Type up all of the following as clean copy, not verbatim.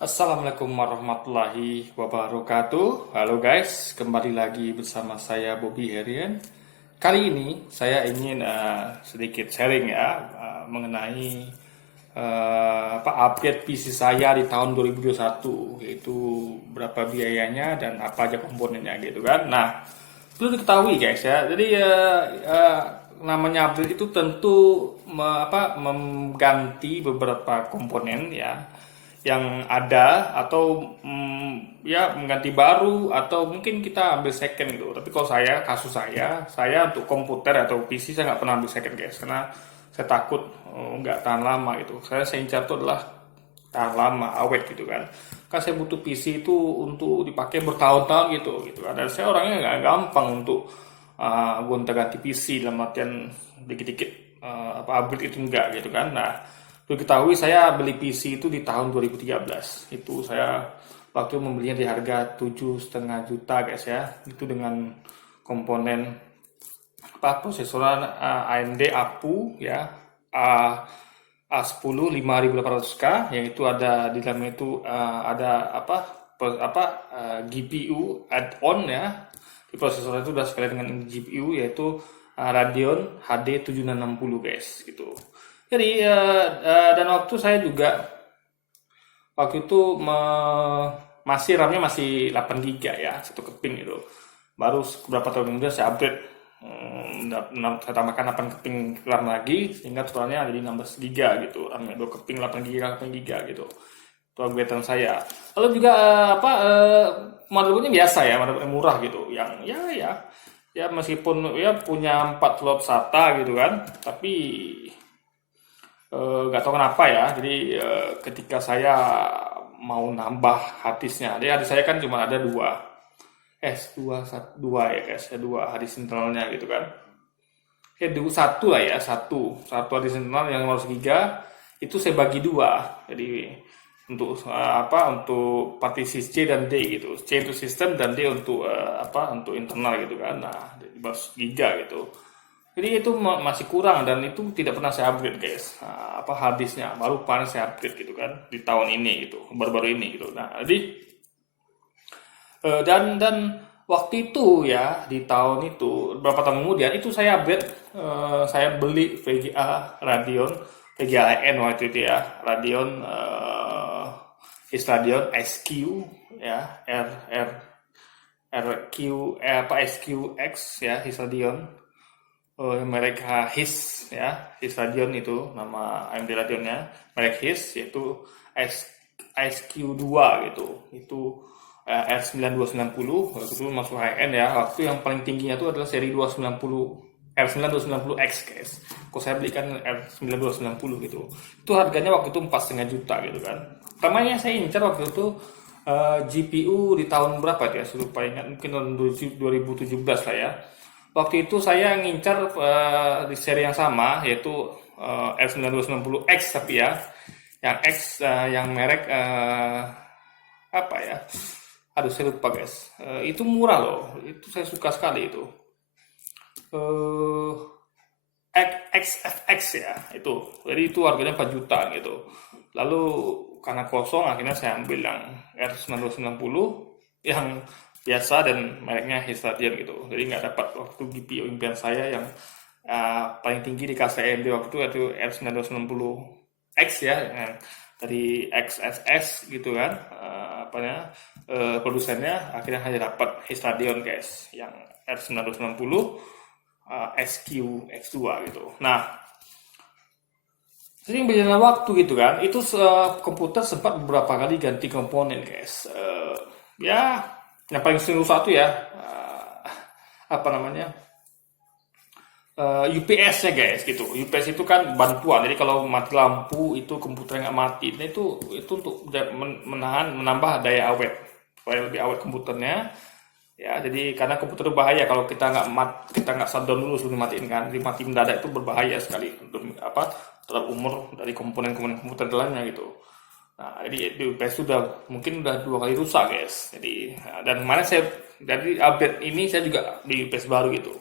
Assalamualaikum warahmatullahi wabarakatuh. Halo guys, kembali lagi bersama saya Bobby Herian. Kali ini saya ingin sedikit sharing ya mengenai update PC saya di tahun 2021, yaitu berapa biayanya dan apa aja komponennya gitu kan. Nah, perlu diketahui guys ya. Jadi namanya update itu tentu mengganti beberapa komponen ya yang ada atau ya mengganti baru atau mungkin kita ambil second gitu. Tapi kalau kasus saya untuk komputer atau PC saya nggak pernah ambil second guys, karena saya takut nggak tahan lama gitu. Saya incar itu adalah tahan lama, awet gitu kan. Kan saya butuh PC itu untuk dipakai bertahun-tahun gitu kan. Dan saya orangnya nggak gampang untuk gonta-ganti PC, dalam artian dikit-dikit upgrade itu enggak gitu kan. Nah, untuk ketahui saya beli PC itu di tahun 2013. Itu saya waktu membelinya di harga 7,5 juta guys ya. Itu dengan komponen prosesor AMD APU ya, A10 5800K, yang itu ada di dalamnya itu ada GPU add-on ya. Di prosesor itu udah sekali dengan GPU, yaitu Radeon HD 7660 guys gitu. Jadi dan waktu itu masih RAM-nya masih 8 GB ya, satu keping itu. Baru beberapa tahun kemudian saya upgrade, saya tambahkan 8 keping RAM lagi sehingga totalnya jadi 16 GB gitu. RAM-nya 2 keping 8 GB gitu. Itu upgrade saya. Lalu juga motherboardnya biasa ya, motherboard murah gitu. Yang ya meskipun ya punya 4 slot SATA gitu kan, tapi nggak tahu kenapa ya. Jadi ketika saya mau nambah harddisknya, jadi harddisk saya kan cuma ada dua ya guys, ya dua harddisk internalnya gitu kan. Satu lah ya, satu harddisk internal yang 500 GB itu saya bagi dua. Jadi untuk untuk partisi C dan D gitu. C untuk sistem dan D untuk untuk internal gitu kan. Nah, 500 GB gitu. Jadi itu masih kurang dan itu tidak pernah saya upgrade guys. Nah, harddisknya baru pernah saya upgrade gitu kan di tahun ini gitu, baru-baru ini gitu. Nah, jadi dan waktu itu ya, di tahun itu beberapa tahun kemudian itu saya upgrade, saya beli VGA Radeon, VGA N waktu itu ya, Radeon Radeon SQ ya, SQX ya, Radeon, merek HIS ya, HIS Radeon itu nama AMD Radeonnya, merek HIS yaitu SQ2 gitu. Itu R9290, waktu itu masuk high-end ya. Waktu yang paling tingginya itu adalah seri 290, R9290X guys. Kok saya belikan R9290 gitu. Itu harganya waktu itu 4,5 juta gitu kan. Pertamanya saya incar waktu itu GPU di tahun berapa ya, saya lupa ingat, mungkin tahun 2017 lah ya. Waktu itu saya ngincar di seri yang sama, yaitu R9290X, tapi ya yang X, yang merek apa ya, aduh saya lupa guys. Itu murah loh, itu saya suka sekali itu, XFX ya itu. Jadi itu harganya 4 juta gitu. Lalu karena kosong akhirnya saya ambil yang R9290 yang biasa dan mereknya Radeon gitu. Jadi nggak dapat waktu GPU impian saya yang paling tinggi di KCMD waktu itu R9290X ya, yang dari XSS gitu kan, produsennya akhirnya hanya dapat Radeon guys, yang R990 SQ X2 gitu. Nah, sering berjalan waktu gitu kan, itu komputer sempat beberapa kali ganti komponen guys. Ya, yang paling sering rusak itu ya UPS-nya guys gitu. UPS itu kan bantuan. Jadi kalau mati lampu itu komputernya nggak mati. Nah, itu untuk menambah daya awet, supaya lebih awet komputernya. Ya, jadi karena komputer itu bahaya kalau kita nggak shutdown dulu sebelum dimatiin kan. Dimati mendadak itu berbahaya sekali untuk terhadap umur dari komponen-komponen komputer dalamnya gitu. Nah, jadi di UPS mungkin udah 2 kali rusak guys. Jadi dan kemarin dari update ini saya juga di UPS baru gitu.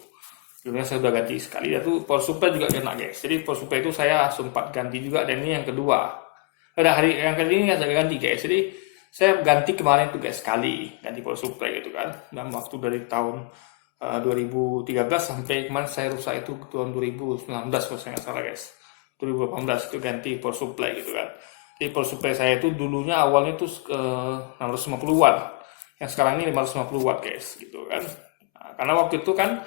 Sebelumnya saya udah ganti sekali, itu power supply juga kena guys. Jadi power supply itu saya sempat ganti juga, dan ini yang kedua. Pada hari yang kali ini saya ganti guys. Jadi Saya ganti kemarin tuh guys, sekali ganti power supply gitu kan, dalam waktu dari tahun 2013 sampai kemarin saya rusak itu tahun 2019 kalau saya nggak salah guys. 2018 itu ganti power supply gitu kan. Jadi power supply saya itu dulunya awalnya tuh 650 watt, yang sekarang ini 550 watt guys gitu kan. Nah, karena waktu itu kan,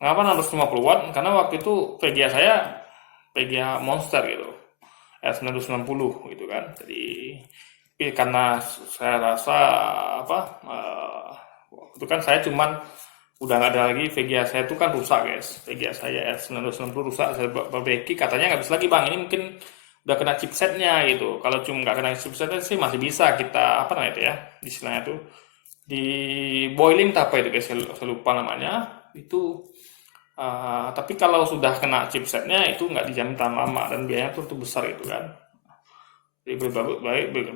kenapa 650 watt? Karena waktu itu VGA saya VGA Monster gitu, R990 gitu kan. Jadi karena saya rasa apa, waktu itu kan saya cuman udah nggak ada lagi, VGA saya itu kan rusak guys, VGA saya R990 rusak, saya perbaiki, katanya nggak bisa lagi bang, ini mungkin udah kena chipsetnya gitu. Kalau cuma nggak kena chipsetnya sih masih bisa kita apa namanya itu ya, istilahnya tuh di boiling apa itu guys, saya lupa namanya itu. Tapi kalau sudah kena chipsetnya itu nggak dijamin tahan lama dan biayanya tuh besar gitu kan. Jadi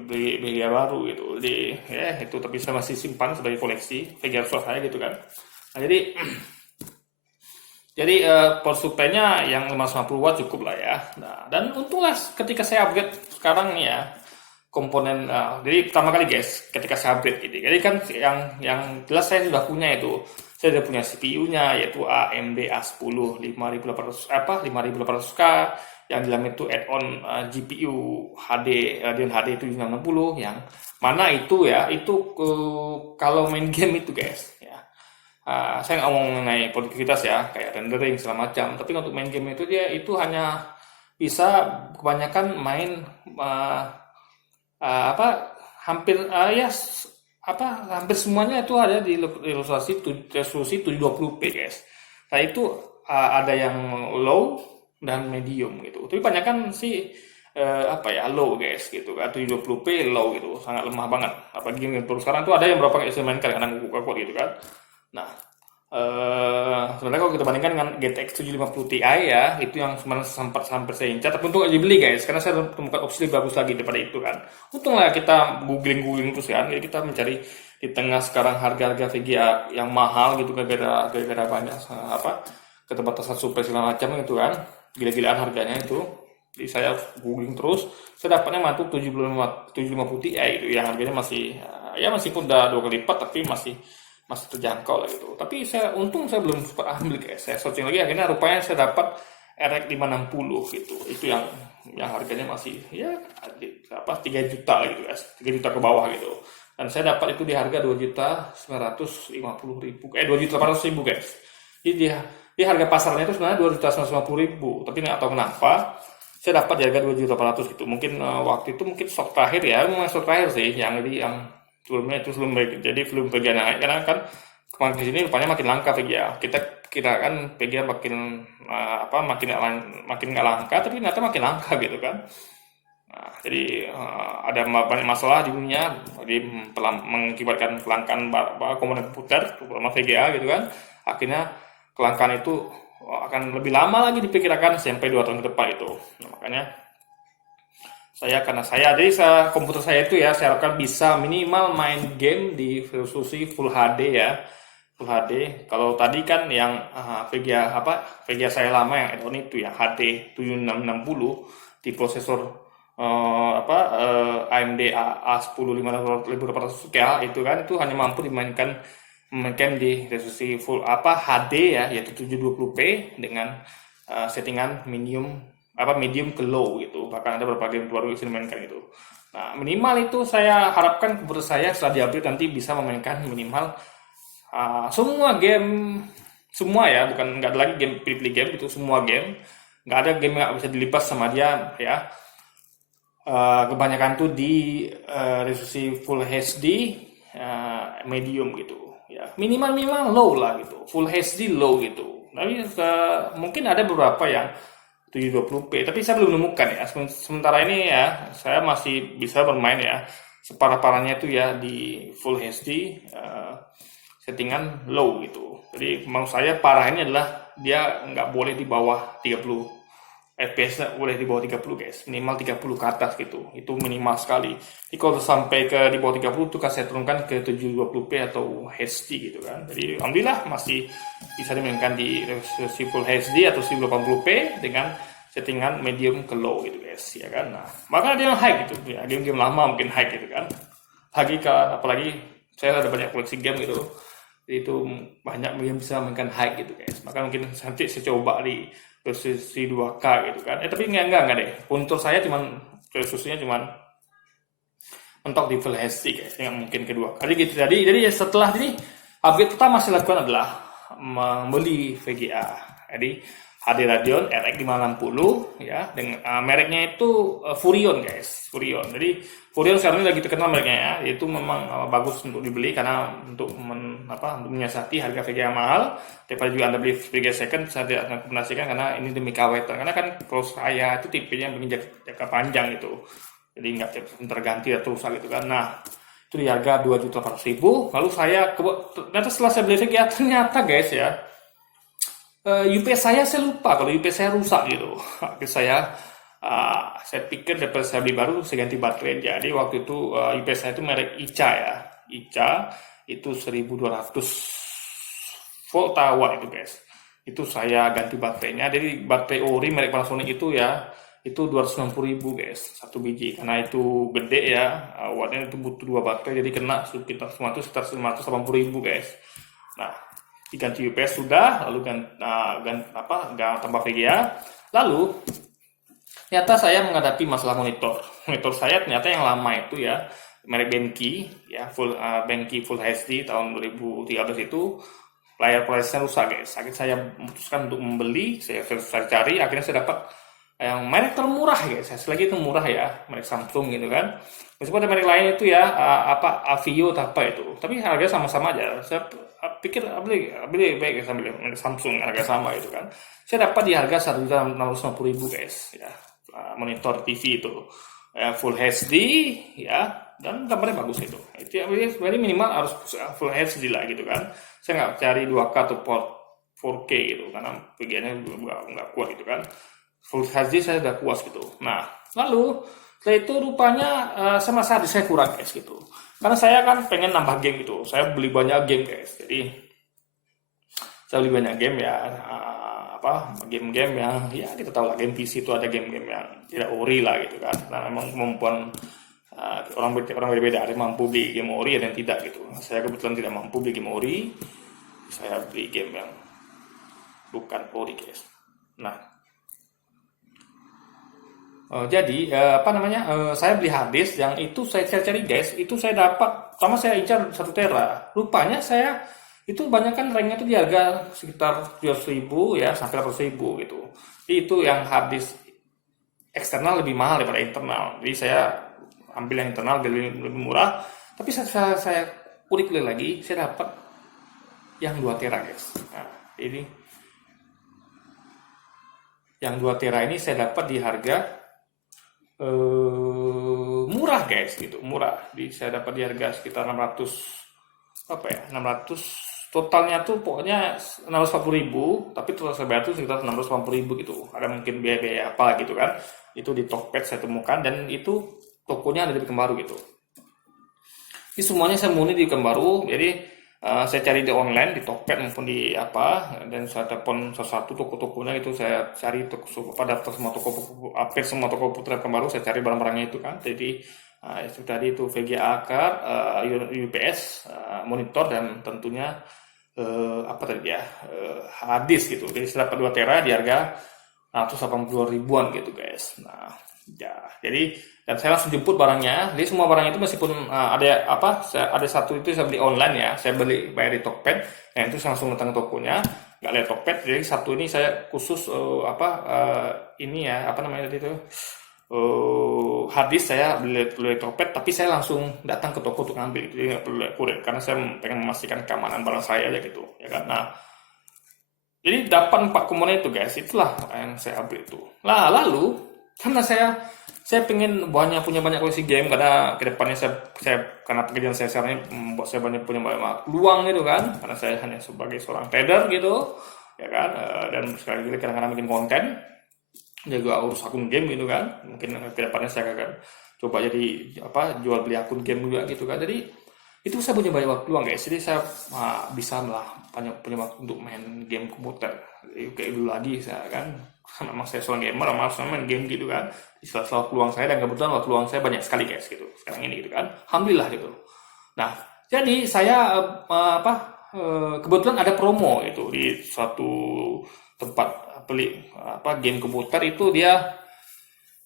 beli VGA baru gitu. Jadi ya itu, tapi saya masih simpan sebagai koleksi VGA saya gitu kan. Nah, jadi power supply-nya yang 550 watt cukup lah ya. Nah, dan untunglah ketika saya upgrade sekarang nih ya, komponen, jadi pertama kali guys ketika saya upgrade gitu. Jadi kan yang jelas saya sudah punya itu. Saya sudah punya CPU-nya yaitu AMD A10 5800K, yang di dalam itu add-on GPU HD Radeon HD 7660, yang mana itu ya itu kalau main game itu guys. Saya nggak ngomong mengenai produktivitas ya, kayak rendering segala macam. Tapi untuk main game itu dia itu hanya bisa kebanyakan main hampir hampir semuanya itu ada di resolusi 720p guys. Nah itu ada yang low dan medium gitu. Tapi kebanyakan sih low guys gitu kan, 720p low gitu, sangat lemah banget. Apalagi game baru sekarang tuh ada yang berapa nggak bisa mainkan karena kuat gitu kan. Nah, sebenarnya kalau kita bandingkan dengan GTX 750 Ti ya, itu yang sempat hampir saya incar, tapi untuk aja beli guys, karena saya temukan opsi lebih bagus lagi daripada itu kan. Untunglah kita googling terus kan, jadi kita mencari di tengah sekarang harga-harga VGA yang mahal gitu, gara-gara banyak keterbatasan supply segala macam gitu kan, gila-gilaan harganya itu. Jadi saya googling terus, saya dapatnya mantu 750 Ti gitu, yang harganya masih ya meskipun udah 2 kali lipat, tapi masih terjangkau lah gitu. Tapi untung saya belum sempat ambil guys. Saya searching lagi, akhirnya rupanya saya dapat RX 560 gitu. Itu yang harganya masih ya 3 juta gitu guys. 3 juta ke bawah gitu. Dan saya dapat itu di harga 2.950.000. 2.800.000 guys. Jadi di harga pasarnya itu sebenarnya 2.950.000. Tapi nggak tahu kenapa saya dapat di harga 2.800.000 gitu. Mungkin waktu itu mungkin stok terakhir ya, memang stok terakhir sih yang sebelumnya itu belum VGA naik, karena kan kemarin di sini rupanya makin langka VGA. Kita kan VGA makin nggak langka, tapi ternyata makin langka gitu kan. Nah, jadi ada banyak masalah di dunia, jadi mengakibatkan kelangkaan komponen komputer, terutama VGA gitu kan. Akhirnya kelangkaan itu akan lebih lama lagi diperkirakan sampai 2 tahun ke depan itu. Nah, makanya komputer saya itu ya, saya harapkan bisa minimal main game di resolusi Full HD ya, Full HD. Kalau tadi kan yang VGA saya lama yang add-on itu ya HD 7660 di prosesor AMD A10 5800K itu kan, itu hanya mampu dimainkan di resolusi Full HD ya, yaitu 720p dengan settingan medium ke low gitu. Bahkan ada beberapa game baru yang bisa dimainkan gitu. Nah, minimal itu saya harapkan komputer saya setelah di-upgrade nanti bisa memainkan minimal semua game, semua ya, bukan nggak ada lagi game pilih-pilih game gitu, semua game. Nggak ada game yang bisa dilipas sama dia ya. Kebanyakan tuh di resolusi Full HD medium gitu ya. Minimal low lah gitu. Full HD low gitu. Tapi mungkin ada beberapa yang 720p, tapi saya belum menemukan ya. Sementara ini ya, saya masih bisa bermain ya separah-parahnya itu ya di Full HD settingan low gitu. Jadi mau saya parah ini adalah dia nggak boleh di bawah 30 FPS, boleh di bawah 30 guys, minimal 30 ke atas gitu, itu minimal sekali. Jadi kalau sampai ke di bawah 30 itu kan saya turunkan ke 720p atau HD gitu kan. Jadi alhamdulillah masih bisa dimainkan di resolusi Full HD atau 1080p dengan settingan medium ke low gitu guys ya kan. Nah, makanya ada yang high gitu ya, game-game lama mungkin high gitu kan. lagi kan, apalagi saya ada banyak koleksi game gitu, itu banyak yang bisa mainkan high gitu guys. Maka mungkin nanti saya coba di resolusi 2K gitu kan. Tapi enggak deh, untuk saya cuman resolusinya cuman mentok di full HD guys, yang mungkin kedua kali gitu. Jadi setelah ini upgrade pertama saya lakukan adalah membeli VGA. Jadi HD Radeon RX 560 ya, dengan mereknya itu Furion guys, Furion. Jadi Furion sekarang ini lagi terkenal mereknya ya, itu memang bagus untuk dibeli karena untuk untuk menyiasati harga VGA mahal. Daripada juga Anda beli VGA second, saya tidak rekomendasikan karena ini demi kawetan. Karena kan kalau saya itu tipenya begini jangka panjang gitu, jadi nggak terganti atau rusak gitu kan. Nah, itu di harga 2.800.000. Lalu ternyata setelah saya beli VGA, ternyata guys ya, UPS saya lupa kalau UPS saya rusak gitu. Akhirnya saya pikir daripada saya beli baru, saya ganti baterai. Jadi waktu itu UPS saya itu merek ICA ya. ICA itu 1200 volt watt itu guys. Itu saya ganti baterainya. Jadi baterai ori merek Panasonic itu ya, itu 260.000 guys, satu biji. Karena itu gede ya, wattnya itu butuh 2 baterai, jadi kena sekitar 580.000 guys. Nah, diganti UPS sudah, lalu tambah VGA. Lalu ternyata saya menghadapi masalah monitor. Monitor saya ternyata yang lama itu ya, merek Benki ya, Benki Full HD tahun 2013 itu layar prosesnya rusak guys. Akhirnya saya memutuskan untuk membeli, saya cari, akhirnya saya dapat yang merek termurah guys. Selagi itu murah ya, merek Samsung gitu kan. Meskipun ada merek lain itu ya, Avio atau apa itu, tapi harga sama-sama aja. Saya pikir beli baik sambil Samsung, harga sama itu kan. Saya dapat di harga 1.650.000 guys ya, monitor TV itu full HD ya, dan gambarnya bagus itu ya, berarti minimal harus full HD lah gitu kan. Saya nggak cari 2K atau 4K gitu karena VGA-nya nggak kuat gitu kan. Full HD saya udah puas gitu. Nah, lalu setelah itu rupanya sama saat saya kurang guys gitu. Karena saya kan pengen nambah game gitu. Saya beli banyak game guys. Jadi saya beli banyak game ya, game-game yang ya kita tahu lah, game PC itu ada game-game yang tidak ori lah gitu kan. Nah, memang kemampuan orang berbeda, ada yang mampu beli game ori, ada yang tidak gitu. Saya kebetulan tidak mampu beli game ori. Saya beli game yang bukan ori guys. Nah, jadi saya beli harddisk yang itu saya cari guys, itu saya dapat, sama saya incar 1 tera. Rupanya saya itu banyak kan ranknya itu di harga sekitar 700.000 ya sampai 800.000 gitu. Jadi itu yang harddisk eksternal lebih mahal daripada internal. Jadi saya ambil yang internal lebih murah. Tapi saya ulik lagi, saya dapat yang 2 tera guys. Nah, ini yang 2 tera ini saya dapat di harga murah guys gitu, murah. Jadi saya dapat di harga sekitar 600 totalnya tuh pokoknya 640.000, tapi total saya bayar tuh sekitar 680.000 gitu. Ada mungkin biaya-biaya apa gitu kan. Itu di Tokped saya temukan, dan itu tokonya ada di Pekanbaru gitu. Ini semuanya saya murni di Pekanbaru. Jadi saya cari di online, di Tokped maupun di dan saya telepon salah satu toko-tokonya itu, saya cari daftar semua update semua toko putra Pekanbaru, saya cari barang-barangnya itu kan. Jadi itu tadi itu VGA card, UPS, monitor, dan tentunya harddisk gitu. Jadi saya dapat 2 tera di harga 180.000-an gitu guys. Nah, ya, jadi dan saya langsung jemput barangnya. Jadi semua barang itu meskipun ada satu itu saya beli online ya, saya bayar di Tokped, yang itu saya langsung datang ke tokonya, nggak lihat Tokped. Jadi satu ini saya khusus harddisk saya beli Tokped, tapi saya langsung datang ke toko untuk ngambil. Jadi nggak perlu kurir, karena saya pengen memastikan keamanan barang saya aja gitu ya kan. Nah, jadi dapat 4 komponen itu guys, itulah yang saya ambil itu. Nah, lalu karena saya pengen punya banyak koleksi game, karena kedepannya karena pekerjaan saya sekarang ini membuat saya punya banyak peluang gitu kan, karena saya hanya sebagai seorang trader gitu ya kan, dan sekali kadang-kadang bikin konten, juga urus akun game gitu kan. Mungkin kedepannya saya akan coba jadi jual beli akun game juga gitu kan. Jadi itu saya punya banyak waktu luang guys, jadi saya bisa punya waktu untuk main game komputer. Jadi, kayak dulu lagi saya kan, memang saya seorang gamer, harus main game gitu kan. Di sela-sela peluang saya, dan kebetulan waktu luang saya banyak sekali guys gitu sekarang ini gitu kan, alhamdulillah gitu. Nah, jadi saya kebetulan ada promo itu di suatu tempat beli game komputer itu, dia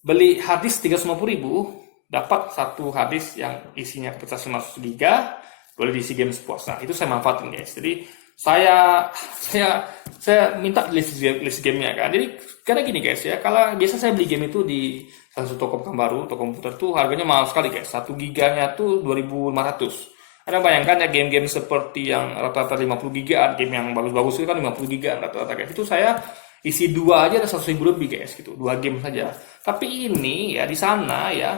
beli harddisk 350.000 dapat satu harddisk yang isinya kapasitas 500 giga, boleh diisi game sepuasnya. Itu saya manfaatin guys. Jadi saya saya saya minta list gamenya kan. Jadi karena gini guys ya, kalau biasa saya beli game itu di salah satu toko baru, toko komputer tuh harganya mahal sekali guys. 1 giganya tuh 2.500. Anda bayangkan ya, game-game seperti yang rata-rata 50 giga, game yang bagus-bagus itu kan 50 giga rata-rata guys. Itu saya isi dua aja ada 100.000 lebih guys gitu, dua game saja. Tapi ini ya di sana ya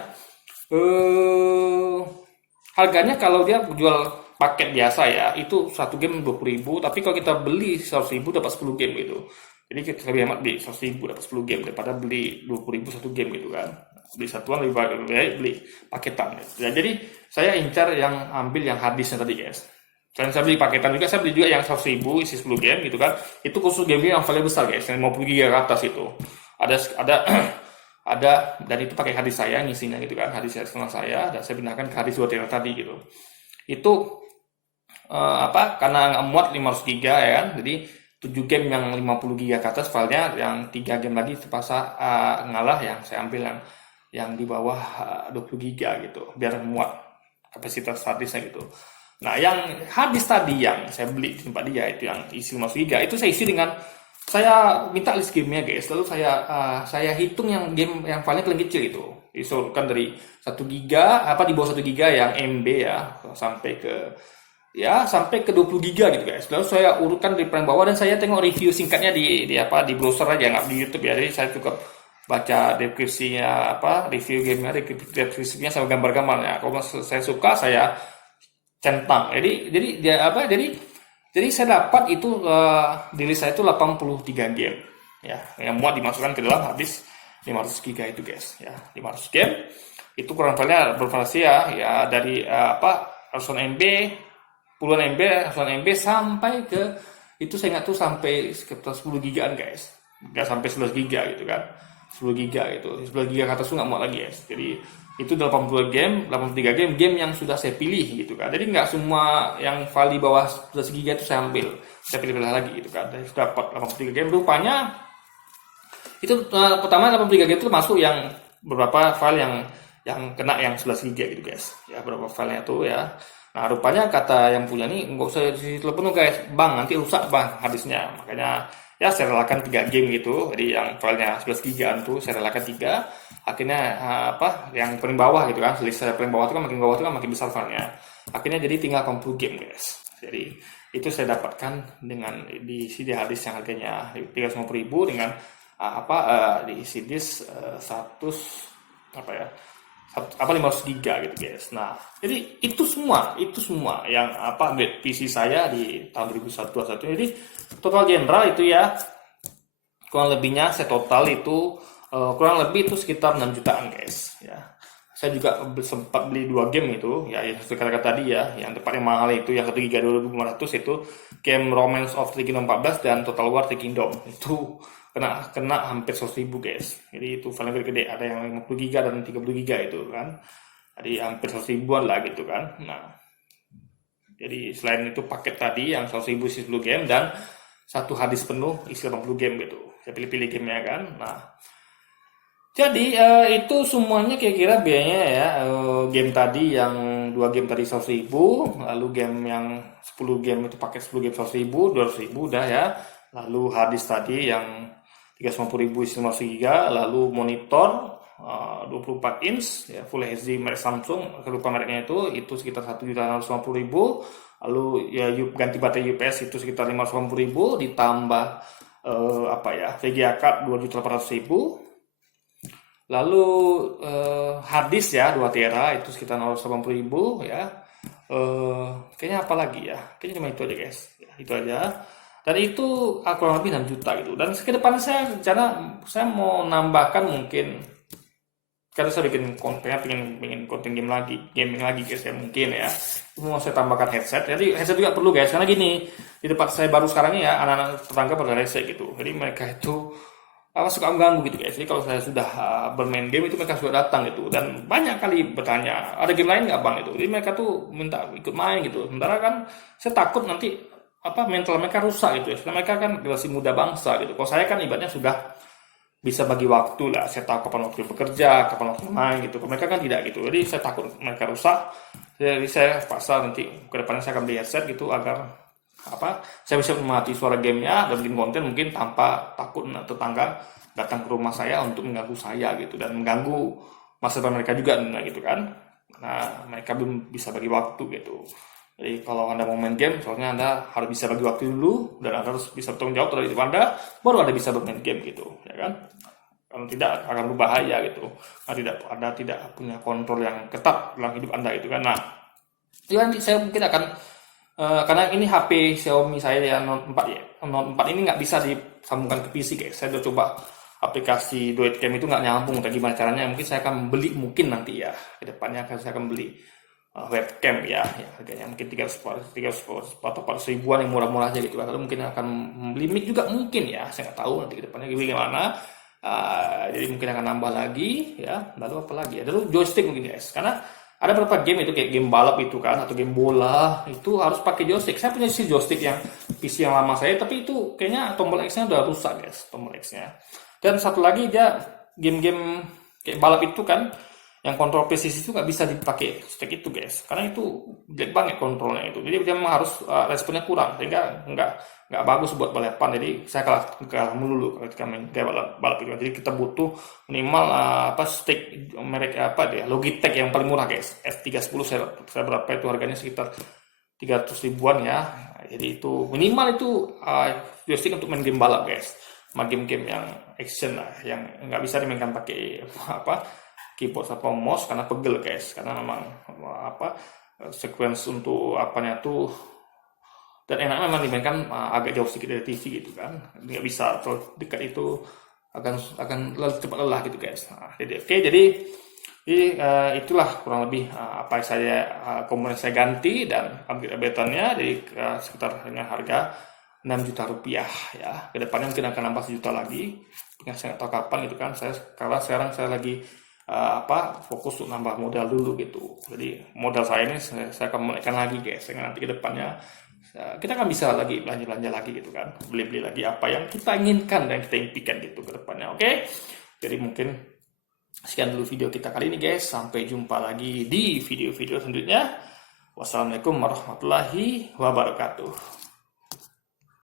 harganya kalau dia jual paket biasa ya itu satu game 20.000, tapi kalau kita beli 100.000 dapat 10 game gitu. Jadi kita lebih hemat beli 100.000 dapat 10 game daripada beli 20.000 satu game gitu kan. Beli satuan lebih baik beli paketan gitu. Ya, jadi saya incar yang ambil yang harddisknya tadi guys. Selain saya beli paketan juga, saya beli juga yang 100.000 isi 10 game gitu kan. Itu khusus game yang paling besar guys, yang 50 GB ke atas itu. Ada ada dan itu pakai harddisk saya ngisinya gitu kan, harddisk eksternal saya, dan saya pindahkan ke harddisk 2 TB tadi gitu. Itu karena nggak muat 500 GB ya kan. Jadi 7 game yang 50 GB ke atas filenya, yang 3 game lagi terpaksa ngalah yang saya ambil yang di bawah 20 GB gitu, biar muat kapasitas harddisknya gitu. Nah, yang harddisk tadi yang saya beli di tempat dia itu yang isi 500 GB itu saya isi dengan, saya minta list gamenya guys, lalu saya hitung yang game yang filenya paling kecil itu, disuruhkan dari 1 giga di bawah 1 giga yang MB ya sampai ke 20 giga gitu guys. Lalu saya urutkan di paling bawah dan saya tengok review singkatnya di browser aja, nggak di YouTube ya. Jadi saya cukup baca deskripsinya, review gamenya, deskripsinya sama gambar-gambarnya. Kalau saya suka saya centang. Jadi saya dapat itu di list saya itu 83 game ya, yang muat dimasukkan ke dalam harddisk 500 GB itu guys ya. 500 game itu kurang filenya bervariasi ya dari ratusan MB, puluhan MB, ratusan MB sampai ke itu saya ingat tuh sampai sekitar 10 gigaan guys. Enggak sampai 11 giga gitu kan. 10 giga gitu. 11 giga ke atas tuh nggak muat lagi guys. Jadi itu 83 game yang sudah saya pilih gitu kan. Jadi nggak semua yang file di bawah 11 giga itu saya ambil, saya pilih-pilih lagi gitu kan. Jadi sudah dapat 83 game, rupanya itu pertama 83 game itu masuk yang beberapa file yang kena yang 11 giga gitu guys. Ya beberapa filenya tuh ya. Nah rupanya kata yang punya nih, nggak usah ditelepon guys, bang nanti rusak bang harddisknya. Makanya ya saya relakan 3 game gitu. Jadi yang filenya 11 gigaan tuh saya relakan 3. Akhirnya yang paling bawah gitu kan, list saya paling bawah itu kan makin besar filenya. Akhirnya jadi tinggal 80 game guys. Jadi itu saya dapatkan dengan diisi di harddisk yang harganya 350.000 dengan diisi disk 500 giga gitu guys. Nah jadi itu semua yang PC saya di tahun 2021. Jadi total general itu ya kurang lebihnya saya total itu kurang lebih itu sekitar 6 jutaan guys ya. Saya juga sempat beli 2 game itu ya, yang seperti kata tadi ya, yang paling mahal itu yang 1 giga 2.500 itu game Romance of the Kingdom 14 dan Total War The Kingdom. Itu kena hampir 100.000 guys. Jadi itu paling gede, ada yang 50 giga dan 30 giga itu kan. Jadi hampir 100.000-an lah gitu kan. Nah, jadi selain itu paket tadi yang 100.000 isi 10 game dan satu harddisk penuh isi 80 game gitu. Saya pilih-pilih gamenya kan. Nah, jadi itu semuanya kira-kira biayanya ya. Game tadi yang 2 game tadi 100.000, lalu game yang 10 game itu paket 10 game 100.000, 200.000 udah ya. Lalu harddisk tadi yang 350.000 isi 500 GB, lalu monitor 24 inch ya, Full HD merek Samsung, saya lupa mereknya itu sekitar 1.150.000. Lalu ya ganti baterai UPS itu sekitar 580.000, ditambah VGA card 2.800.000. Lalu harddisk ya 2 tera itu sekitar 180.000 ya. Kayaknya apa lagi ya? Kayaknya cuma itu aja guys. Ya, itu aja. Dan itu kurang lebih 6 juta gitu. Dan ke depan saya rencana saya mau nambahkan mungkin, karena saya bikin konten, pengen konten gaming lagi guys ya, mungkin ya. Mau saya tambahkan headset. Jadi headset juga perlu guys, karena gini, di tempat saya baru sekarang ini ya, anak-anak tetangga pada rese gitu. Jadi mereka itu suka mengganggu gitu guys. Jadi kalau saya sudah bermain game itu mereka sudah datang gitu, dan banyak kali bertanya ada game lain nggak bang itu. Jadi mereka tuh minta ikut main gitu. Sementara kan saya takut nanti mental mereka rusak gitu ya. Karena mereka kan generasi muda bangsa gitu. Kalau saya kan ibaratnya sudah bisa bagi waktu lah. Saya tahu kapan waktu bekerja, kapan waktu main gitu. Kalau mereka kan tidak gitu. Jadi saya takut mereka rusak. Jadi saya paksa nanti kedepannya saya akan beli headset gitu agar saya bisa menikmati suara gamenya dan bikin konten mungkin tanpa takut tetangga datang ke rumah saya untuk mengganggu saya gitu dan mengganggu masa depan mereka juga gitu kan. Nah mereka belum bisa bagi waktu gitu. Jadi kalau anda mau main game, soalnya anda harus bisa bagi waktu dulu dan anda harus bisa bertanggung jawab terhadap hidup anda, baru anda bisa bermain game gitu, ya kan? Kalau tidak akan berbahaya gitu. Anda tidak punya kontrol yang ketat dalam hidup anda itu kan. Nah, itu nanti saya mungkin akan karena ini HP Xiaomi saya yang Note 4 ya. Note 4 ini nggak bisa disambungkan ke PC guys. Saya udah coba aplikasi Duet Cam itu nggak nyambung. Tapi gimana caranya? Mungkin saya akan beli mungkin nanti ya. Kedepannya saya akan beli webcam ya, harganya mungkin 300 atau 400 ribuan yang murah-murah aja gitu. Lalu mungkin akan beli mic juga mungkin ya. Saya nggak tahu nanti kedepannya gimana. Jadi mungkin akan nambah lagi ya. Lalu apa lagi? Lalu joystick mungkin guys. Karena ada beberapa game itu kayak game balap itu kan atau game bola itu harus pakai joystick. Saya punya sih joystick yang PC yang lama saya, tapi itu kayaknya tombol X-nya udah rusak guys, tombol X-nya. Dan satu lagi dia game-game kayak balap itu kan yang kontrol presisi itu nggak bisa dipakai stick itu guys, karena itu jelek banget kontrolnya itu. Jadi dia memang harus responnya kurang sehingga nggak bagus buat balapan. Jadi saya kalah melulu ketika main kayak balap itu. Jadi kita butuh minimal stick merek Logitech yang paling murah guys, F310. Saya berapa itu harganya, sekitar 300 ribuan ya. Jadi itu minimal itu joystick untuk main game balap guys, main game-game yang action lah, yang nggak bisa dimainkan pakai keyboard atau mouse karena pegel guys, karena memang sequence untuk apanya tuh, dan enaknya memang dimainkan agak jauh sedikit dari TV gitu kan, nggak bisa terlalu dekat, itu akan cepat lelah gitu guys. Jadi itulah kurang lebih apa yang saya komponen saya ganti dan upgrade-nya. Jadi sekitar dengan harga 6 juta rupiah ya. Kedepannya mungkin akan nambah 1 juta lagi, saya nggak tahu kapan gitu kan. Karena sekarang saya lagi fokus untuk nambah modal dulu gitu. Jadi modal saya ini saya akan menaikkan lagi guys, dengan nanti kedepannya kita kan bisa lagi belanja lagi gitu kan, beli lagi apa yang kita inginkan dan kita impikan gitu kedepannya. Oke, jadi mungkin sekian dulu video kita kali ini guys. Sampai jumpa lagi di video-video selanjutnya. Wassalamualaikum warahmatullahi wabarakatuh.